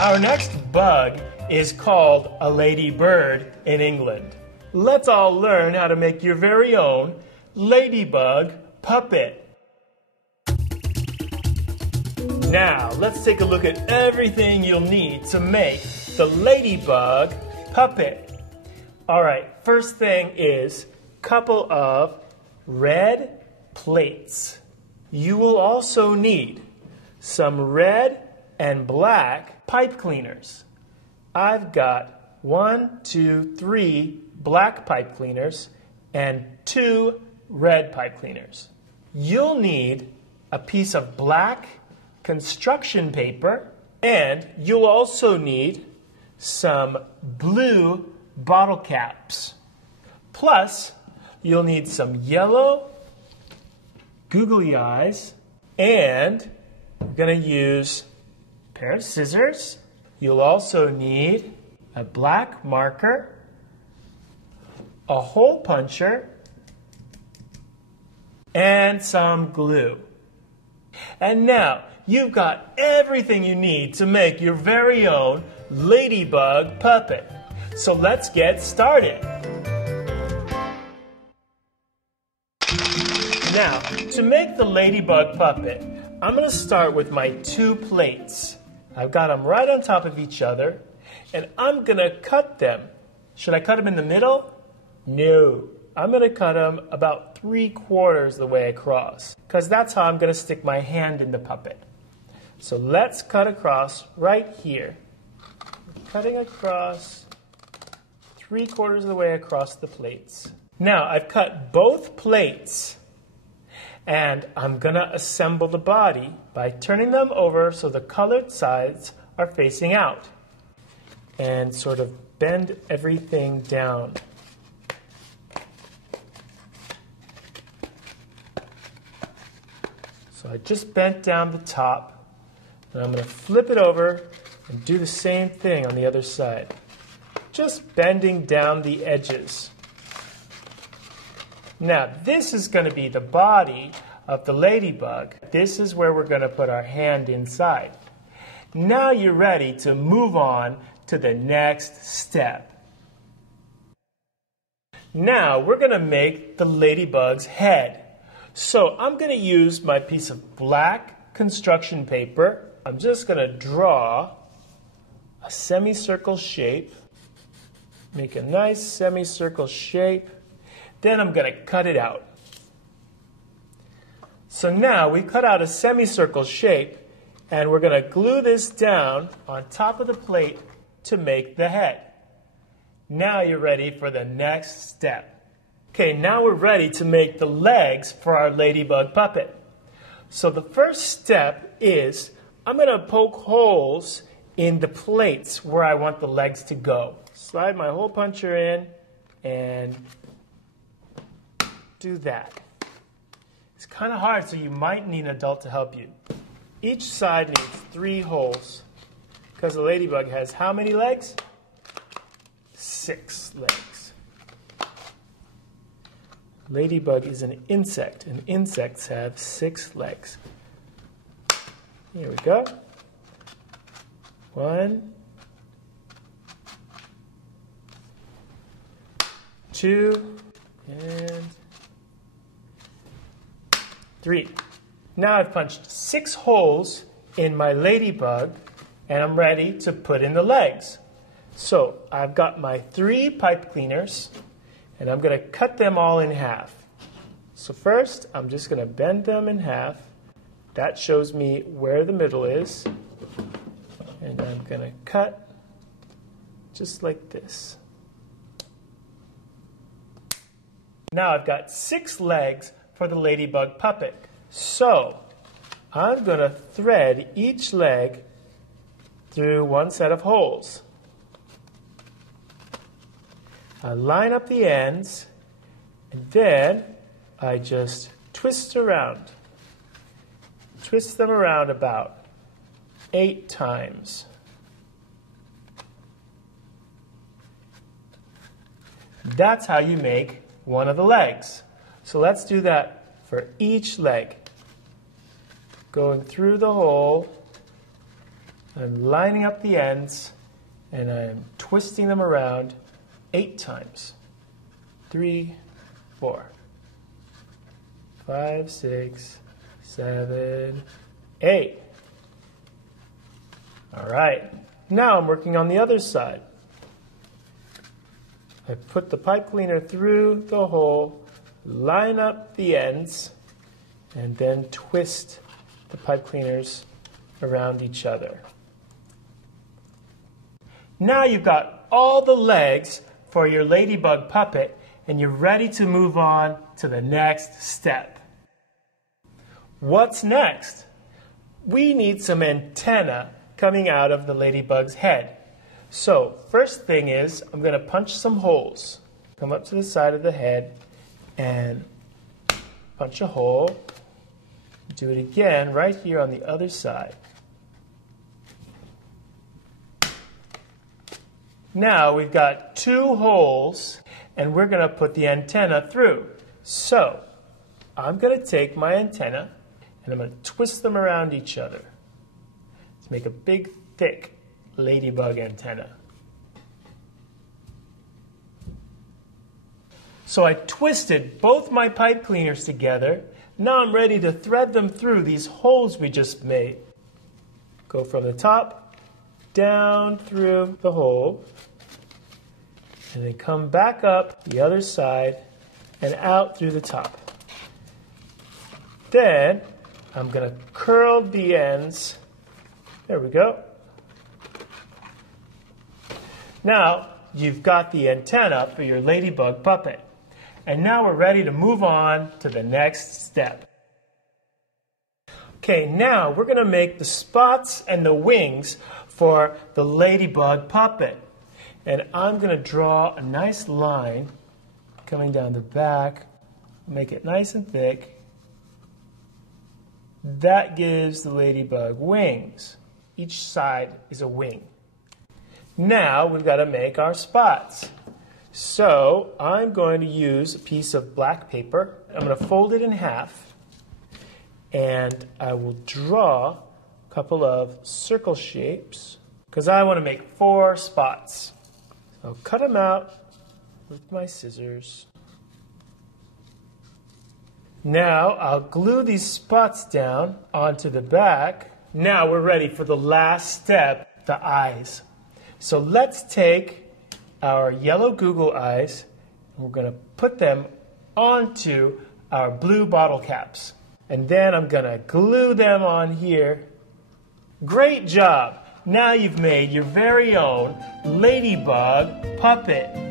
Our next bug is called a ladybird in England. Let's all learn how to make your very own ladybug puppet. Now, let's take a look at everything you'll need to make the ladybug puppet. All right, first thing is a couple of red plates. You will also need some red and black pipe cleaners. I've got 1, 2, 3 black pipe cleaners and 2 red pipe cleaners. You'll need a piece of black construction paper, and you'll also need some blue bottle caps. Plus, you'll need some yellow googly eyes, and I'm going to use a pair of scissors. You'll also need a black marker, a hole puncher, and some glue. And now, you've got everything you need to make your very own ladybug puppet. So let's get started. Now, to make the ladybug puppet, I'm going to start with my 2 plates. I've got them right on top of each other, and I'm going to cut them. Should I cut them in the middle? No. I'm going to cut them about 3/4 the way across, because that's how I'm going to stick my hand in the puppet. So let's cut across right here. Cutting across 3/4 of the way across the plates. Now I've cut both plates, and I'm going to assemble the body by turning them over so the colored sides are facing out, and sort of bend everything down. So I just bent down the top, and I'm going to flip it over and do the same thing on the other side. Just bending down the edges. Now, this is going to be the body of the ladybug. This is where we're going to put our hand inside. Now you're ready to move on to the next step. Now we're going to make the ladybug's head. So I'm going to use my piece of black construction paper. I'm just going to draw a semicircle shape. Make a nice semicircle shape. Then I'm going to cut it out. So now we cut out a semicircle shape, and we're going to glue this down on top of the plate to make the head. Now you're ready for the next step. Okay, now we're ready to make the legs for our ladybug puppet. So the first step is I'm going to poke holes in the plates where I want the legs to go. Slide my hole puncher in and do that. It's kind of hard, so you might need an adult to help you. Each side needs 3 holes, because the ladybug has how many legs? 6 legs. Ladybug is an insect, and insects have 6 legs. Here we go. 1, 2, and 3. Now I've punched 6 holes in my ladybug, and I'm ready to put in the legs. So I've got my 3 pipe cleaners, and I'm going to cut them all in half. So first, I'm just going to bend them in half. That shows me where the middle is. And I'm going to cut just like this. Now I've got 6 legs for the ladybug puppet. So I'm going to thread each leg through one set of holes. I line up the ends, and then I just twist around. Twist them around about 8 times. That's how you make one of the legs. So let's do that for each leg. Going through the hole I'm lining up the ends and I'm twisting them around 8 times. 3, 4, 5, 6, 7, 8. All right, now I'm working on the other side. I put the pipe cleaner through the hole, line up the ends, and then twist the pipe cleaners around each other. Now you've got all the legs for your ladybug puppet, and you're ready to move on to the next step. What's next? We need some antennae coming out of the ladybug's head. So, first thing is, I'm going to punch some holes. Come up to the side of the head and punch a hole. Do it again right here on the other side. Now we've got 2 holes and we're going to put the antenna through. So, I'm going to take my antenna and I'm going to twist them around each other to make a big, thick ladybug antenna. So I twisted both my pipe cleaners together. Now I'm ready to thread them through these holes we just made. Go from the top down through the hole and then come back up the other side and out through the top. Then I'm going to curl the ends. There we go. Now, you've got the antenna for your ladybug puppet. And now we're ready to move on to the next step. Okay, now we're going to make the spots and the wings for the ladybug puppet. And I'm going to draw a nice line coming down the back, make it nice and thick. That gives the ladybug wings. Each side is a wing. Now we've got to make our spots. So I'm going to use a piece of black paper. I'm going to fold it in half and I will draw a couple of circle shapes because I want to make 4 spots. So I'll cut them out with my scissors. Now I'll glue these spots down onto the back. Now we're ready for the last step, the eyes. So let's take our yellow Google eyes and we're going to put them onto our blue bottle caps. And then I'm going to glue them on here. Great job! Now you've made your very own ladybug puppet.